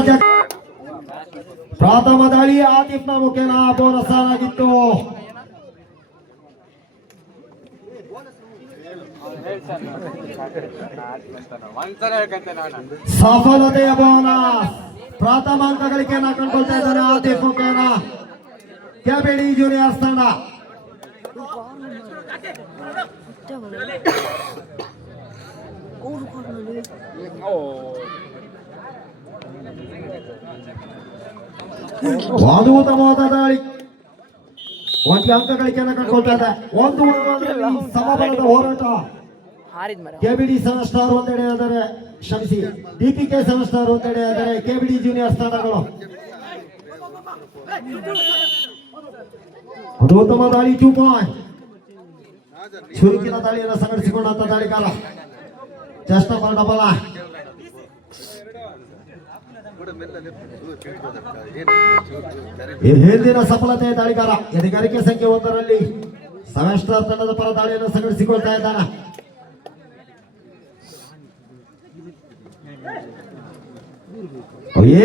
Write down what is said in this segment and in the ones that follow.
ಸದ್ಯ ಪ್ರಥಮ ದಾಳಿ ಆತಿಫ್ನ ಮುಖೇನ ಬೋನಸ್ ಆಗಿತ್ತು. ಸಫಲತೆಯ ಬೋನಸ್ ಪ್ರಥಮ ಅಂಕ ಗಳಿಕೆಯನ್ನ ಕಂಡುಕೊಳ್ತಾ ಇದ್ದಾರೆ ಆತಿಫ್ ಮುಖೇನ ಕೆಬಿಡಿ ಜೂನಿಯರ್ಸ್ ತಂಡ. ಒಂದು ಉತ್ತಮವಾದ ದಾಳಿ, ಒಂದು ಅಂಕ ಗಳಿಕೆಯನ್ನು ಕಂಡುಕೊಳ್ತಾ ಇದೆ. ಒಂದು ಸಮಬಲದ ಹೋರಾಟ. ಕೆಬಿಡಿ ಸೆವೆನ್ ಸ್ಟಾರ್ ಒಂದೆಡೆ ಆದರೆ, ಕ್ಷಮಿಸಿ, ಡಿಪಿಕೆ ಸೆವೆನ್ ಸ್ಟಾರ್ ಒಂದೆಡೆ ಆದರೆ ಕೆಬಿಡಿ ಜೂನಿಯರ್ಸ್ ತಂಡಗಳು. ಒಂದು ಉತ್ತಮ ದಾಳಿ, 2 ಪಾಯಿಂಟ್. ಚುರುಕಿನ ದಾಳಿಯನ್ನು ಸಂಘಟಿಸಿಕೊಂಡಂತ ದಾಳಿಗಾರ ಚೆಸ್ಟ್ ನಂಬರ್ ಡಬಲ್. ಹಿಂದಿನ ಸಫಲತೆಯ ದಾಳಿಗಾರ ಎದೆಗಾರಿಕೆ ಸಂಖ್ಯೆ 1ರಲ್ಲಿ ಸೆವೆನ್ ಸ್ಟಾರ್ ತಂಡದ ಪರ ದಾಳಿಯನ್ನು ಸಂಘಟಿಸಿಕೊಳ್ತಾ ಇದ್ದಾನೆ.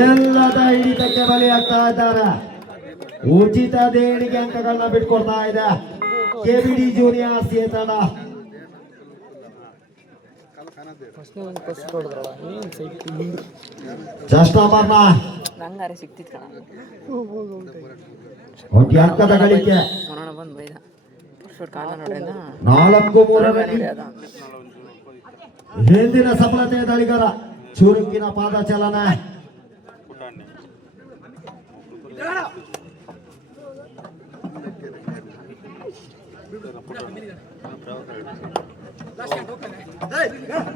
ಎಲ್ಲದ ಹಿಡಿತಕ್ಕೆ ಬಲಿಯಾಗ್ತಾ ಇದ್ದಾರೆ. ಉಚಿತ ದೇಣಿಗೆ ಅಂಕಗಳನ್ನ ಬಿಟ್ಕೊಡ್ತಾ ಇದೆ ಕೆಬಿಡಿ ಜೂನಿಯರ್ಸ್ ಎ ತಂಡ. ಚೆಸ್ಟ್ ನಂಬರ್ 9 ಅಂಕದ ಗಳಿಕೆ 4-3ರಲ್ಲಿ ಹಿಂದಿನ ಸಫಲತೆಯ ದಾಳಿಗಾರ ಚುರುಕಿನ ಪಾದ ಚಲನೆ.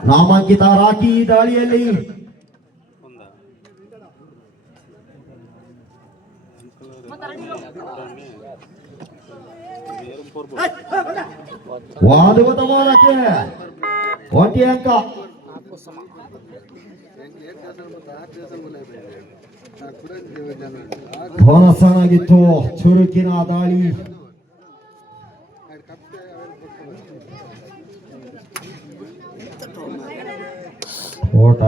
ನಾಮಾಂಕಿತ ರಾಕಿ ದಾಳಿಯಲ್ಲಿ ವಾದವದ ಮೂಲಕ್ಕೆ 1 ಅಂಕ. ಬೋನಸ್ ಆಗಿತ್ತು. ಚುರುಕಿನ ದಾಳಿ. ಓಟ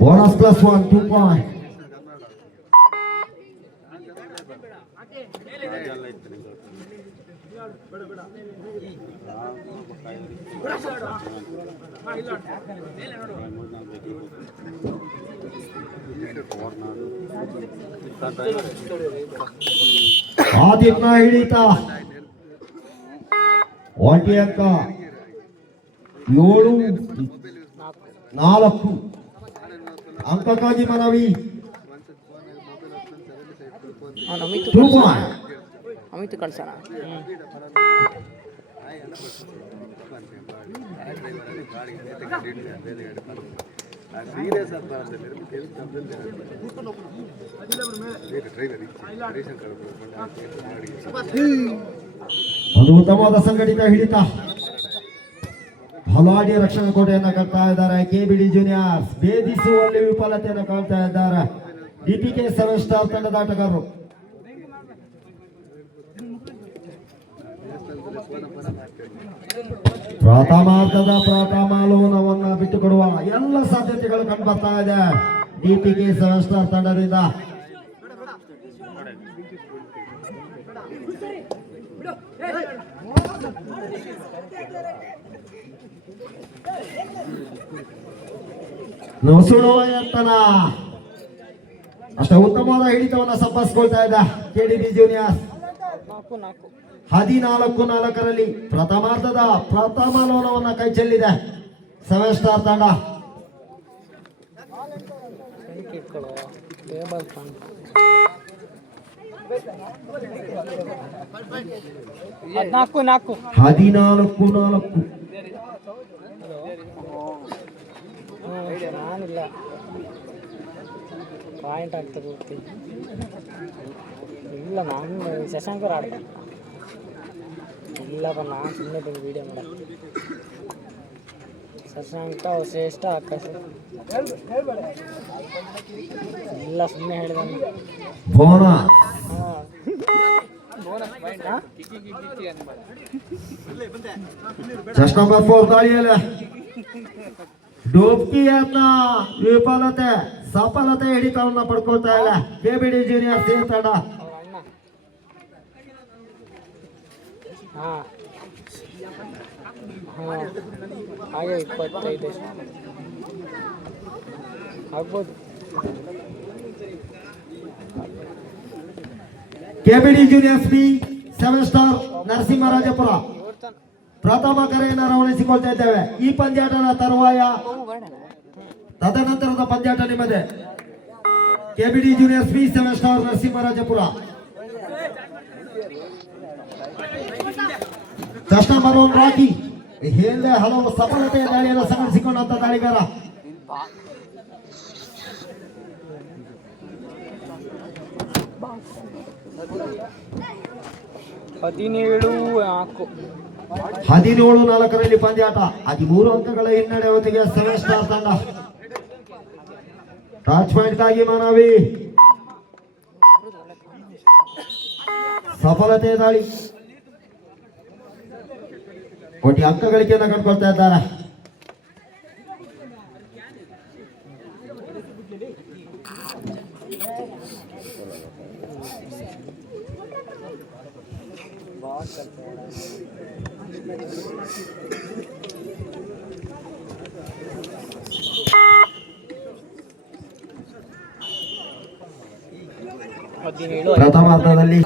ಬೋನಸ್ +1 2 ಪಾಯಿಂಟ್. ಆದಿತ್ಯ ಹಿಡಿತ 1 ಅಂಕ. 7-4 ಅಂಕಕ್ಕಾಗಿ ಮನವಿ. ಅಮಿತ್ ಕಳ್ಸೋಣ. ಒಂದು ಉತ್ತಮವಾದ ಸಂಘಟಿತ ಹಿಡಿತ. ಹಲಾಡಿ ರಕ್ಷಣಾ ಕೋಟೆಯನ್ನು ಕಟ್ತಾ ಇದ್ದಾರೆ ಕೆಬಿಡಿ ಜೂನಿಯರ್ಸ್. ಭೇದಿಸುವಲ್ಲಿ ವಿಫಲತೆಯನ್ನು ಕಾಣ್ತಾ ಇದ್ದಾರೆ ಡಿಪಿಕೆ ಸೆವೆನ್ ಸ್ಟಾರ್ ತಂಡದ ಆಟಗಾರರು. ಪ್ರಥಮಾರ್ಧದ ಪ್ರಥಮ ಲೋನವನ್ನು ಬಿಟ್ಟುಕೊಡುವ ಎಲ್ಲ ಸಾಧ್ಯತೆಗಳು ಕಂಡು ಬರ್ತಾ ಇದೆ ಡಿಪಿಕೆ ಸೆವೆನ್ ಸ್ಟಾರ್ ತಂಡದಿಂದ. ನುಸುಳುವ ಯತ್ನ ಅಷ್ಟೇ ಉತ್ತಮವಾದ ಹಿಡಿತವನ್ನು ಸಂಪಾದಿಸಿಕೊಳ್ತಾ ಇದ್ದ ಕೆಡಿಬಿ ಜೂನಿಯರ್ಸ್. 14-4ರಲ್ಲಿ ಪ್ರಥಮಾರ್ಧದ ಪ್ರಥಮ ಲೋನವನ್ನು ಕೈ ಚೆಲ್ಲಿದೆ ಸೆವೆನ್ ಸ್ಟಾರ್ ತಂಡ. ನಾಲ್ಕು 14-4 ನಾನಿಲ್ಲ ಪಾಯಿಂಟ್ ಆಗ್ತದೆ ಇಲ್ಲ. ನಾನು ಶಶಾಂಕರ್ ಆಡ್ತೀನಿ. ಇಲ್ಲಪ್ಪ, ನಾನು ಸುಮ್ಮನೆ ಬಂದು ವೀಡಿಯೋ ಮಾಡ. ಶಶಾಂಕ ಶ್ರೇಷ್ಠ ಆಕಾಶ ಇಲ್ಲ ಸುಮ್ಮನೆ ಹೇಳಿದ. ಚೆಸ್ಟ್ ನಂಬರ್ 4 ದಾಳಿಯಲ್ಲಿ ಡೋಬ್ಕಿಯನ್ನ ಸಫಲತೆ ಹಿಡಿತವನ್ನ ಪಡ್ಕೊಳ್ತಾ ಇಲ್ಲ ಕೆಬಿಡಿ ಜೂನಿಯರ್ ಸಿ ತಂಡ. ಹಾಗೆ 25 ಆಗ್ಬೋದು. KBD juniors B 7 star Narasimharajapura ಪ್ರಥಮ ಕರೆಯನ್ನು ರವಾನಿಸಿಕೊಳ್ತಾ ಇದ್ದೇವೆ. ಈ ಪಂದ್ಯಾಟದ ತರುವಾಯ ತದನಂತರದ ಪಂದ್ಯಾಟ ನಿಮ್ಮದೇ. KBD juniors B 7 star Narasimharajapura. Chest number 1 Rocky ಹಿಂದೆ ಹಲವು ಸಫಲತೆಯ ದಾಳಿಯನ್ನು ಸಂಘಟಿಸಿಕೊಂಡಂತ ದಾಳಿಗಾರ. ಹದಿನೇಳು 17-4 ಪಂದ್ಯಾಟ 13 ಅಂಕಗಳ ಹಿನ್ನಡೆ ಹೊತ್ತಿಗೆ 7 ಸ್ಟಾರ್ ತಂಡ. ಟಚ್ ಪಾಯಿಂಟ್ ಗಾಗಿ ಮನವಿ. ಸಫಲತೆಯ ದಾಳಿ ಕೋಟಿ ಅಂಕ ಗಳಿಕೆಯನ್ನು ಕಂಡುಕೊಳ್ತಾ ಇದ್ದಾರೆ. ಪ್ರಥಮಾರ್ಧದಲ್ಲಿ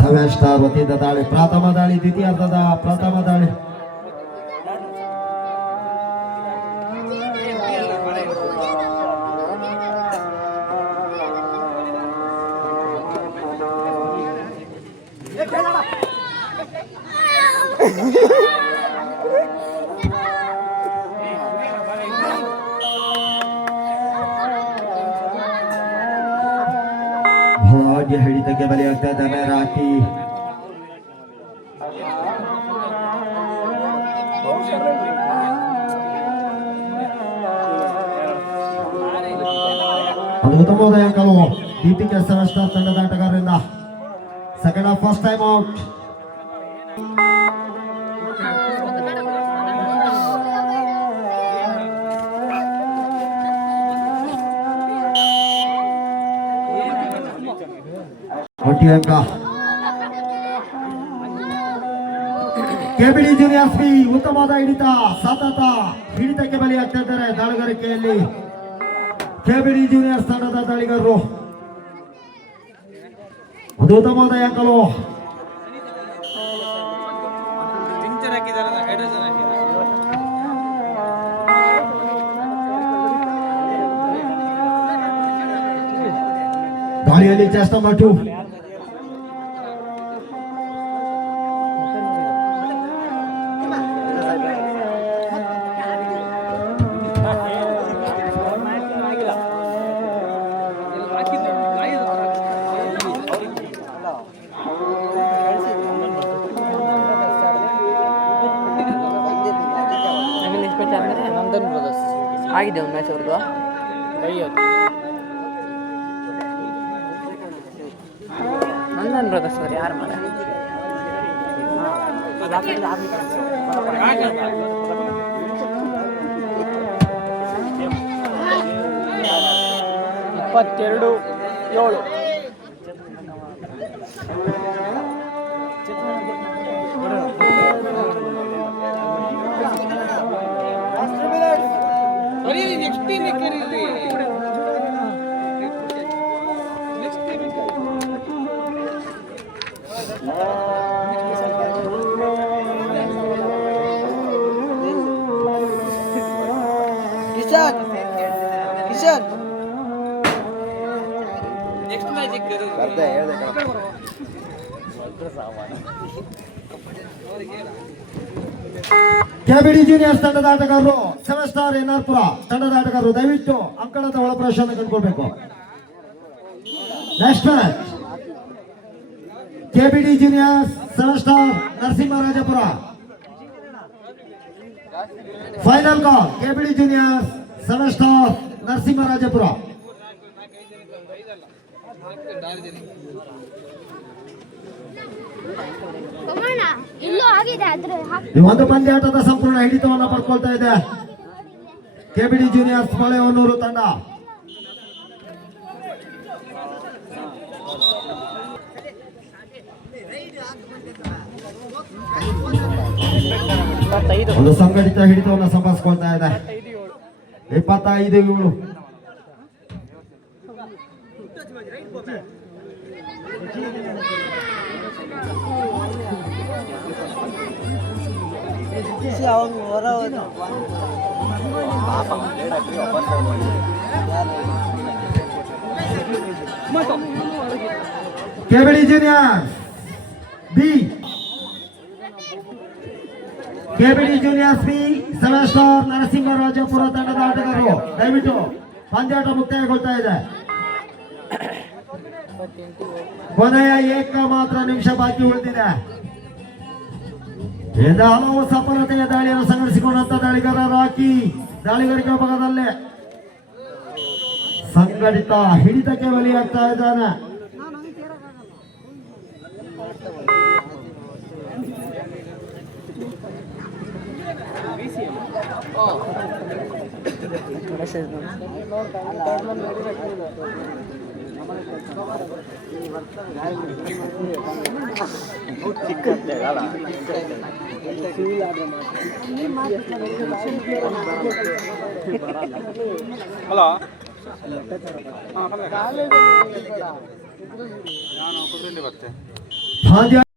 7 ಸ್ಟಾರ್ ವತಿಯಿಂದ ದಾಳಿ. ಪ್ರಥಮ ದಾಳಿ ದ್ವಿತೀಯಾರ್ಧದ ಪ್ರಥಮ ದಾಳಿ. ಭಾಗ್ಯ ಹಿಡಿತಕ್ಕೆ ಬಲಿಯಾಗ್ತಾ ಇದ್ದಾನೆ ರಾಕಿ. ಅದು ಉತ್ತಮವಾದ ಅಂಕಲು ದೀಪಿಕೆ 7 ಸ್ಟಾರ್ ತಂಡದ ಆಟಗಾರರಿಂದ. Second half first time out. ಅಂಕ ಕೆಬಿಡಿ ಜೂನಿಯರ್ಸ್ ಬಿ ಉತ್ತಮವಾದ ಹಿಡಿತ, ಸತತ ಹಿಡಿತಕ್ಕೆ ಬಲಿಯಾಗ್ತಾ ಇದ್ದಾರೆ ದಾಳಿಗಾರಿಕೆಯಲ್ಲಿ ಕೆಬಿಡಿ ಜೂನಿಯರ್ಸ್ ತಂಡದ ದಾಳಿಗಾರರು. ಅದು ಉತ್ತಮವಾದ ಅಂಕಲು. ದಾಳಿಯಲ್ಲಿ ಚೆಸ್ಟ್ ನಂಬರ್ 2 ನಂದನ್ ಬ್ರದರ್ಸ್ ಆಗಿದೆ ಒಂದು ಮ್ಯಾಚ್ ಅವ್ರದ್ದು. ನಂದನ್ ಬ್ರದರ್ಸ್ ಅವ್ರು ಯಾರು ಮಾಡ 22-7 ಕಿಶನ್ ನೆಕ್ಸ್ಟ್ ಮ್ಯಾಜಿಕ್ ಬರ್ತಾ ಹೇಳ್ದೆ ಕೆಬಿಡಿ ಜೂನಿಯರ್ಸ್ ತಂಡದ ಆಟಗಾರರು 7 ಸ್ಟಾರ್ ಎನ್ಆರ್ಪುರ ತಂಡದ ಆಟಗಾರರು ದಯವಿಟ್ಟು ಅಂಕಣದ ಒಳ ಪ್ರವೇಶವನ್ನು ಕಂಡುಕೊಳ್ಬೇಕು. Next match KBD juniors 7 star Narasimharajapura. Final call KBD juniors 7 star Narasimharajapura. ಇಲ್ಲೂ ಆಗಿದೆ ಆದ್ರೆ ಈ ಒಂದು ಪಂದ್ಯಾಟದ ಸಂಪೂರ್ಣ ಹಿಡಿತವನ್ನ ಪಡ್ಕೊಳ್ತಾ ಇದೆ ಕೆಬಿಡಿ ಜೂನಿಯರ್ಸ್ ಹೊಳೆಹೊನ್ನೂರು ತಂಡ. ಒಂದು ಸಂಘಟಿತ ಹಿಡಿತವನ್ನು ಸಂಪಾದಿಸಿಕೊಳ್ತಾ ಇದೆ 25-7. ಅವನು ಹೊರ ಹೋದ KBD juniors B, KBD juniors B 7 star Narasimharajapura ತಂಡದ ಆಟಗಾರರು ದಯವಿಟ್ಟು ಪಂದ್ಯಾಟ ಮುಕ್ತಾಯಗೊಳ್ತಾ ಇದೆ. ಕೊನೆಯ ಮಾತ್ರ ನಿಮಿಷ ಬಾಕಿ ಉಳಿದಿದೆ. ಇಂದ ಹಲವು ಸಫಲತೆಯ ದಾಳಿಯನ್ನು ಸಂಘಟಿಸಿಕೊಂಡಂತ ದಾಳಿಗಾರ ರಾಕಿ ದಾಳಿಗಾರಿಕೆ ಭಾಗದಲ್ಲೇ ಸಂಘಟಿತ ಹಿಡಿತಕ್ಕೆ ಬಲಿಯಾಗ್ತಾ ಇದ್ದಾನೆ. ಹಲೋ